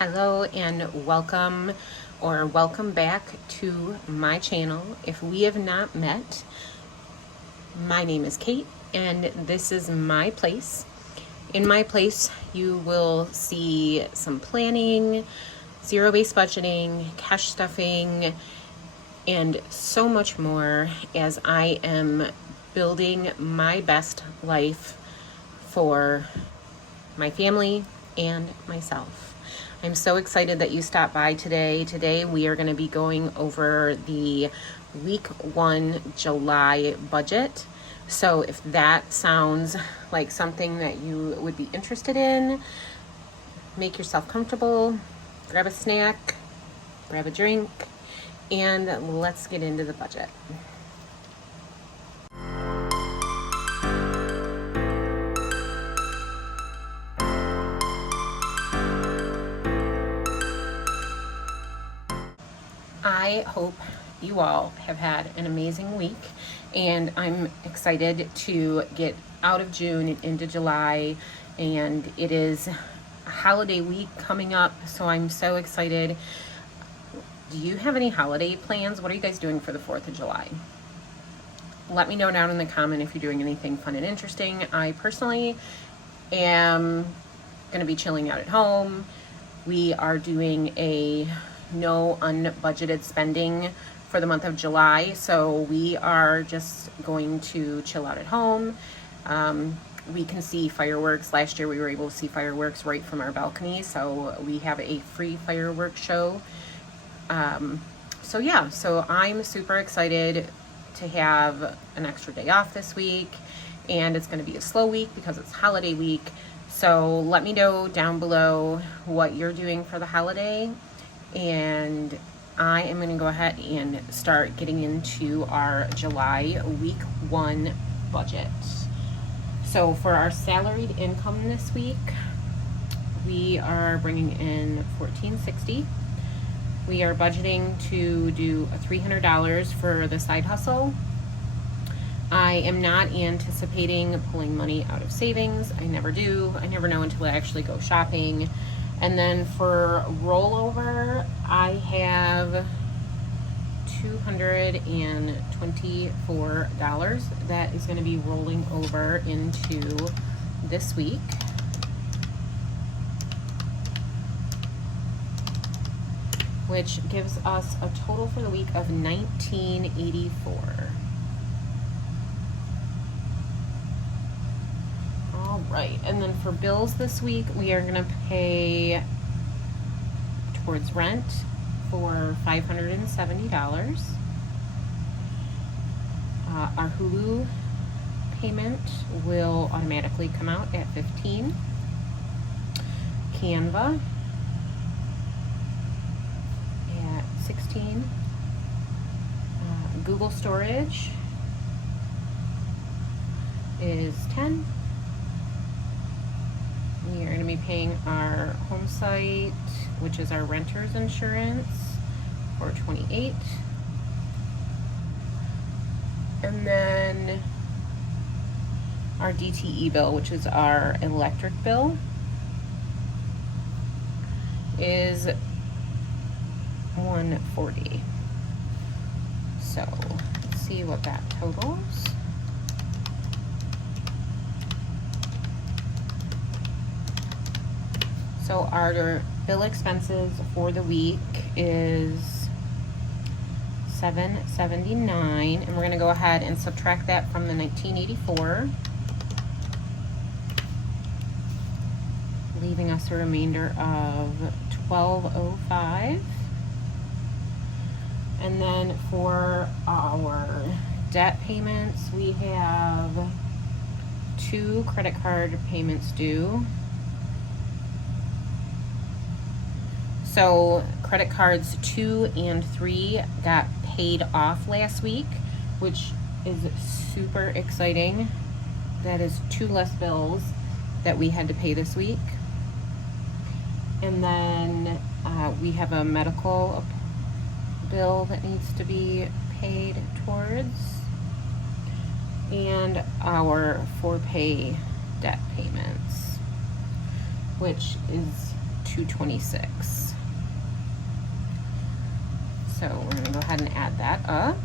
Hello and welcome back to my channel. If we have not met, my name is Kate and this is my place. In my place, you will see some planning, zero-based budgeting, cash stuffing, and so much more as I am building my best life for my family and myself. I'm so excited that you stopped by today. Today we are going to be going over the week 1 July budget. So if that sounds like something that you would be interested in, make yourself comfortable, grab a snack, grab a drink, and let's get into the budget. I hope you all have had an amazing week, and I'm excited to get out of June and into July, and it is a holiday week coming up, so I'm so excited. Do you have any holiday plans? What are you guys doing for the 4th of July? Let me know down in the comment if you're doing anything fun and interesting. I personally am going to be chilling out at home. We are doing a no unbudgeted spending for the month of July, so we are just going to chill out at home. We can see fireworks. Last year we were able to see fireworks right from our balcony, so we have a free fireworks show. So I'm super excited to have an extra day off this week, and it's going to be a slow week because it's holiday week. So let me know down below what you're doing for the holiday, and I am going to go ahead and start getting into our July week 1 budget. So for our salaried income this week, we are bringing in $1,460. We are budgeting to do $300 for the side hustle. I am not anticipating pulling money out of savings. I never do. I never know until I actually go shopping. And then for rollover, I have $224 that is going to be rolling over into this week. Which gives us a total for the week of $1,984. All right, and then for bills this week, we are gonna pay towards rent for $570. Our Hulu payment will automatically come out at $15. Canva at $16. Google storage is $10. We are going to be paying our home site, which is our renter's insurance, for $28. And then our DTE bill, which is our electric bill, is $140. So let's see what that totals. So our bill expenses for the week is $779, and we're going to go ahead and subtract that from the $1,984, leaving us a remainder of $1,205. And then for our debt payments, we have 2 credit card payments due. So credit cards 2 and 3 got paid off last week, which is super exciting. That is 2 less bills that we had to pay this week. And then we have a medical bill that needs to be paid towards, and our 4-pay debt payments, which is $226. So we're going to go ahead and add that up.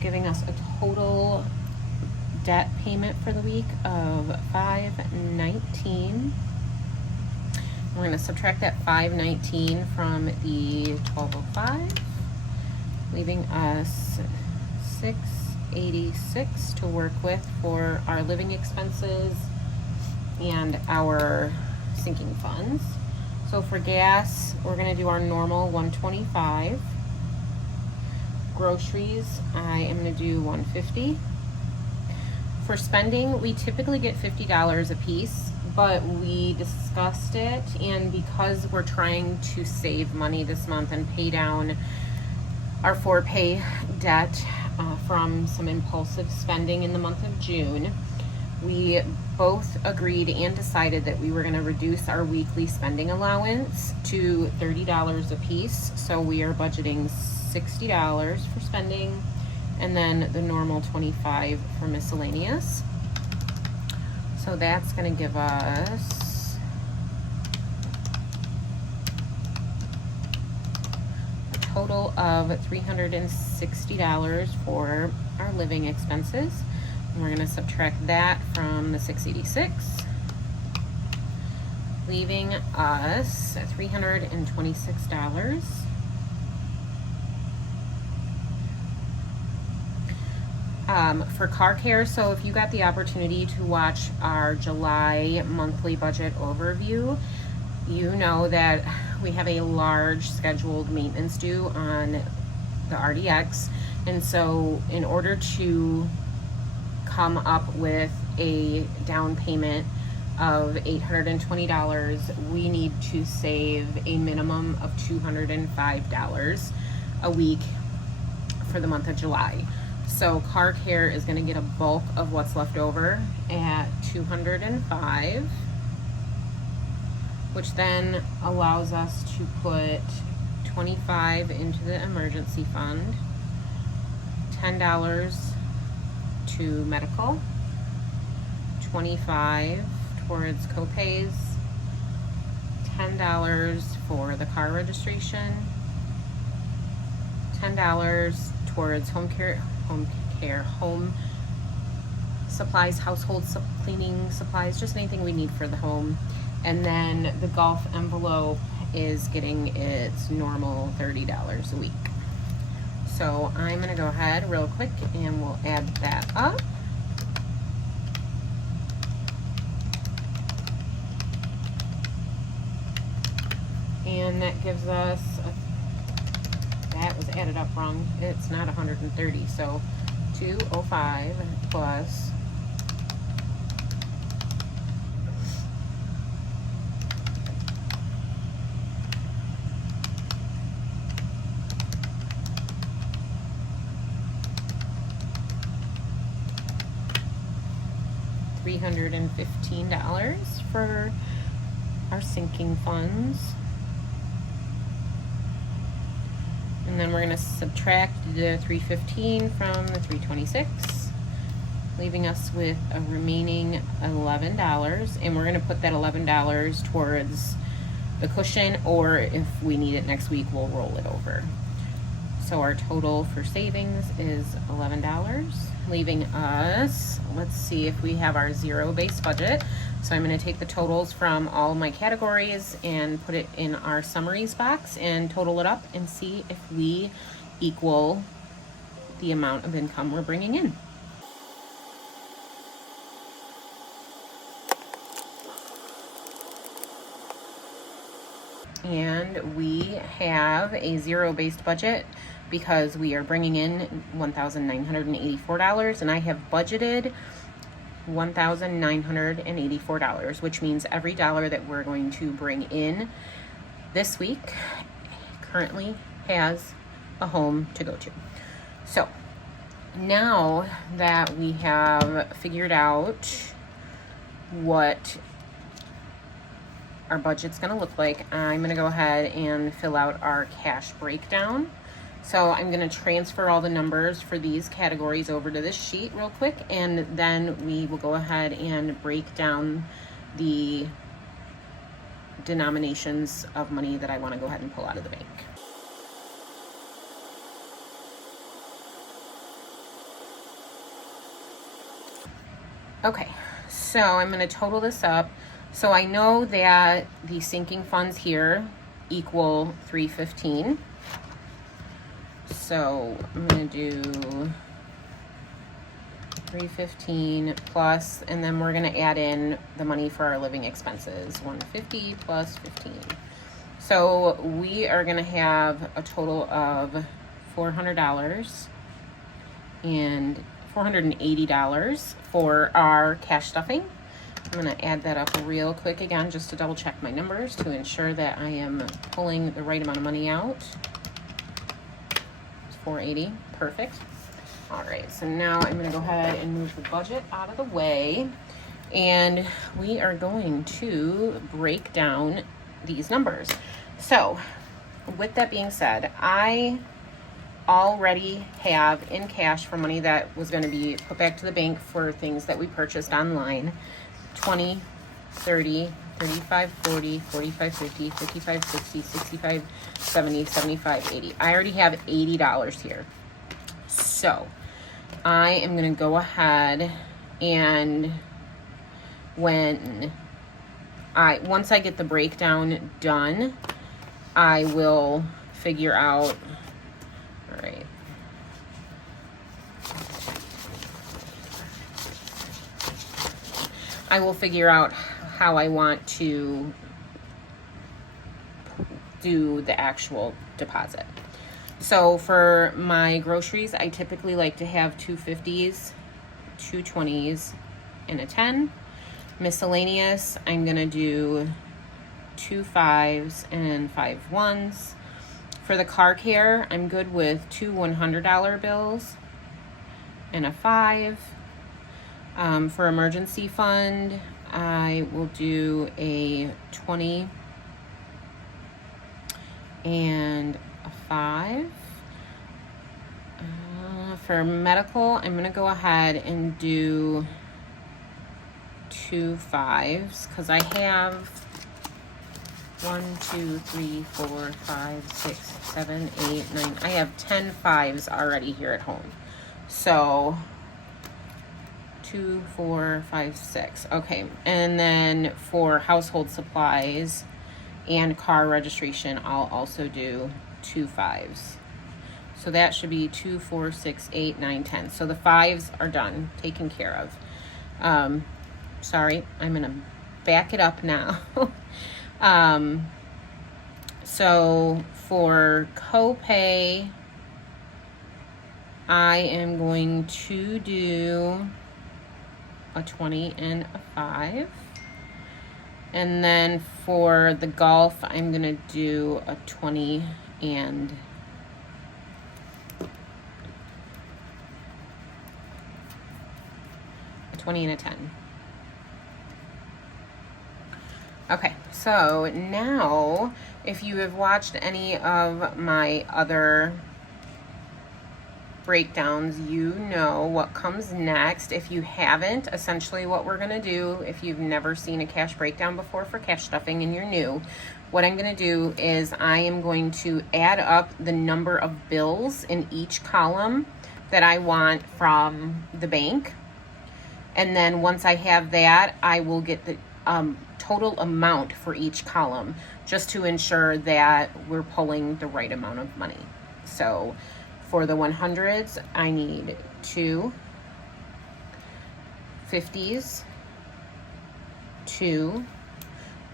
Giving us a total debt payment for the week of $519. We're going to subtract that $519 from the $1,205, leaving us $686 to work with for our living expenses and our sinking funds. So for gas, we're going to do our normal $125. Groceries, I am going to do $150. For spending, we typically get $50 a piece, but we discussed it, and because we're trying to save money this month and pay down our for-pay debt from some impulsive spending in the month of June, we both agreed and decided that we were going to reduce our weekly spending allowance to $30 a piece. So we are budgeting $60 for spending, and then the normal $25 for miscellaneous. So that's going to give us a total of $360 for our living expenses. And we're going to subtract that from the $686, leaving us $326. For car care, so if you got the opportunity to watch our July monthly budget overview, you know that we have a large scheduled maintenance due on the RDX, and so in order to come up with a down payment of $820, we need to save a minimum of $205 a week for the month of July. So car care is going to get a bulk of what's left over at $205, which then allows us to put $25 into the emergency fund, $10 to medical, $25 towards copays, $10 for the car registration, $10 towards home supplies, household cleaning supplies, just anything we need for the home. And then the golf envelope is getting its normal $30 a week. So I'm going to go ahead real quick and we'll add that up. And that gives us that was added up wrong. It's not 130, so 205 plus $315 for our sinking funds. And then we're going to subtract the $315 from the $326, leaving us with a remaining $11. And we're going to put that $11 towards the cushion, or if we need it next week, we'll roll it over. So our total for savings is $11, leaving us, let's see if we have our zero-based budget. So I'm going to take the totals from all my categories and put it in our summaries box and total it up and see if we equal the amount of income we're bringing in. And we have a zero-based budget because we are bringing in $1,984, and I have budgeted $1,984, which means every dollar that we're going to bring in this week currently has a home to go to. So now that we have figured out what our budget's going to look like, I'm going to go ahead and fill out our cash breakdown. So I'm going to transfer all the numbers for these categories over to this sheet real quick, and then we will go ahead and break down the denominations of money that I want to go ahead and pull out of the bank. Okay, so I'm going to total this up. So I know that the sinking funds here equal $315. So I'm going to do 315 plus, and then we're going to add in the money for our living expenses, 150 plus 15. So we are going to have a total of $400 and $480 for our cash stuffing. I'm going to add that up real quick again just to double check my numbers to ensure that I am pulling the right amount of money out. It's $480, perfect. All right, so now I'm going to go ahead and move the budget out of the way, and we are going to break down these numbers. So with that being said, I already have in cash for money that was going to be put back to the bank for things that we purchased online, 20, 30, 35, 40, 45, 50, 55, 60, 65, 70, 75, 80. I already have $80 here. So I am going to go ahead and once I get the breakdown done, I will figure out, all right, I will figure out how I want to do the actual deposit. So for my groceries, I typically like to have 2 50s, 2 20s, and a 10. Miscellaneous, I'm going to do 2 5s and 5 1s. For the car care, I'm good with 2 $100 bills and a 5. For emergency fund, I will do a 20 and a 5. For medical, I'm going to go ahead and do 2 5s because I have 1, 2, 3, 4, 5, 6, 7, 8, 9. I have 10 5s already here at home. So 2, 4, 5, 6. Okay, and then for household supplies and car registration, I'll also do 2 5s. So that should be 2, 4, 6, 8, 9, 10. So the 5s are done, taken care of. Sorry, I'm gonna back it up now. So for copay, I am going to do a 20 and a 5. And then for the golf, I'm going to do a 20 and a 10. Okay, so now if you have watched any of my other breakdowns, you know what comes next. If you haven't, essentially what we're going to do, if you've never seen a cash breakdown before for cash stuffing and you're new, what I'm going to do is I am going to add up the number of bills in each column that I want from the bank. And then once I have that, I will get the total amount for each column just to ensure that we're pulling the right amount of money. So for the 100s, I need 2 50s, 2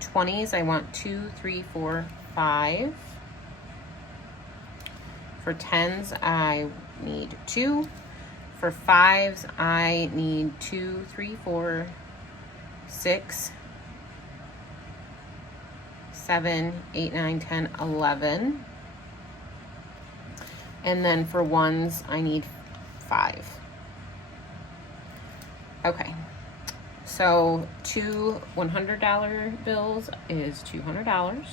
20s. I want 2, 3, 4, 5. For 10s, I need 2. For 5s, I need 2, 3, 4, 6, 7, 8, 9, 10, 11. And then for 1s, I need 5. Okay, so 2 $100 bills is $200.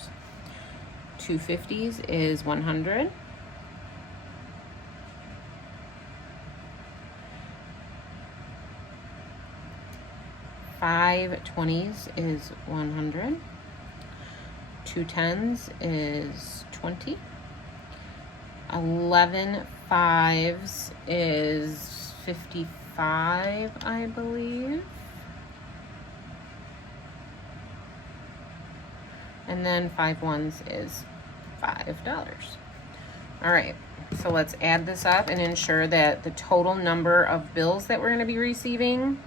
2 50s is 100. 5 20s is 100. 2 10s is 20. 11 5s is 55, I believe. And then 5 1s is $5. All right, so let's add this up and ensure that the total number of bills that we're going to be receiving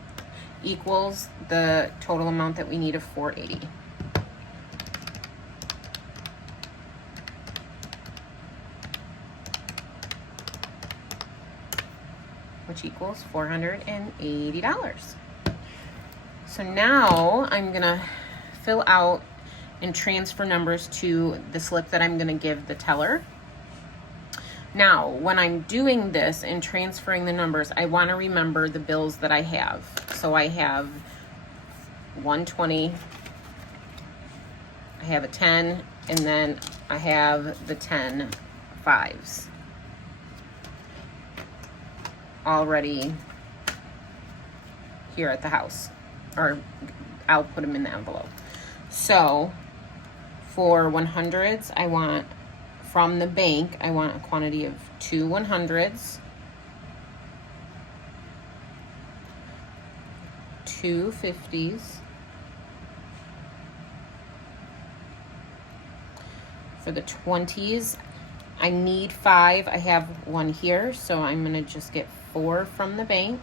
equals the total amount that we need of $480. Which equals $480. So now I'm gonna fill out and transfer numbers to the slip that I'm gonna give the teller. Now, when I'm doing this and transferring the numbers, I wanna remember the bills that I have. So I have 120, I have a 10, and then I have the 10 5s. Already here at the house, or I'll put them in the envelope. So for 100s, I want from the bank, I want a quantity of 2 100s, 2 50s. For the 20s, I need 5. I have 1 here, so I'm gonna just get 4 from the bank.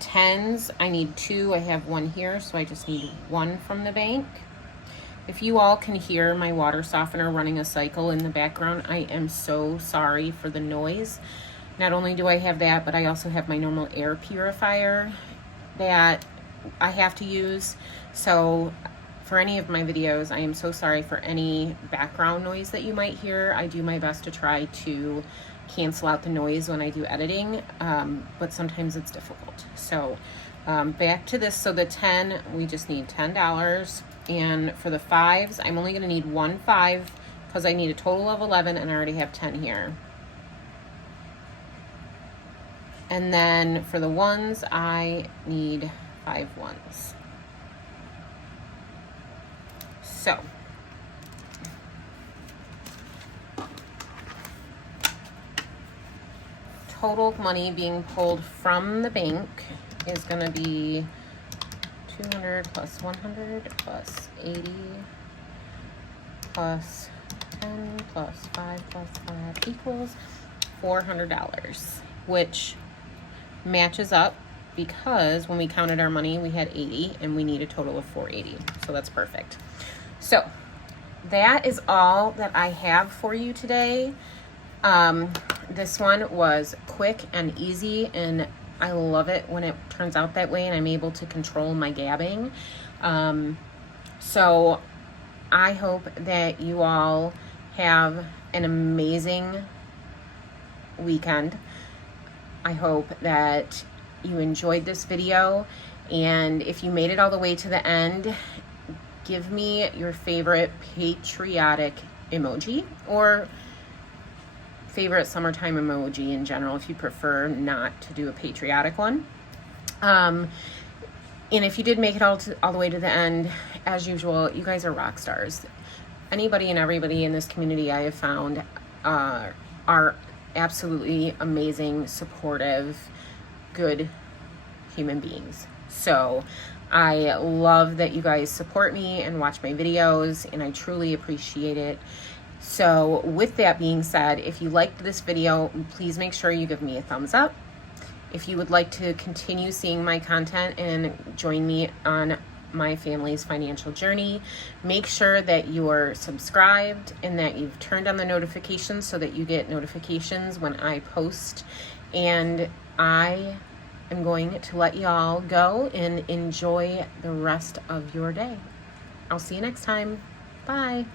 10s, I need 2. I have 1 here, so I just need 1 from the bank. If you all can hear my water softener running a cycle in the background, I am so sorry for the noise. Not only do I have that, but I also have my normal air purifier that I have to use. So for any of my videos, I am so sorry for any background noise that you might hear. I do my best to try to cancel out the noise when I do editing, but sometimes it's difficult. So back to this. So the 10, we just need $10. And for the 5s, I'm only gonna need 1 5 because I need a total of 11 and I already have 10 here. And then for the 1s, I need 5 1s. So total money being pulled from the bank is going to be 200 plus 100 plus 80 plus 10 plus 5 plus 5 equals $400, which matches up because when we counted our money, we had 80 and we need a total of 480. So that's perfect. So that is all that I have for you today. This one was quick and easy, and I love it when it turns out that way and I'm able to control my gabbing. So I hope that you all have an amazing weekend. I hope that you enjoyed this video, and if you made it all the way to the end, give me your favorite patriotic emoji or favorite summertime emoji in general if you prefer not to do a patriotic one. And if you did make it all the way to the end, as usual, you guys are rock stars. Anybody and everybody in this community I have found are absolutely amazing, supportive, good human beings. So I love that you guys support me and watch my videos, and I truly appreciate it. So with that being said, if you liked this video, please make sure you give me a thumbs up. If you would like to continue seeing my content and join me on my family's financial journey, make sure that you are subscribed and that you've turned on the notifications so that you get notifications when I post. And I am going to let y'all go and enjoy the rest of your day. I'll see you next time. Bye.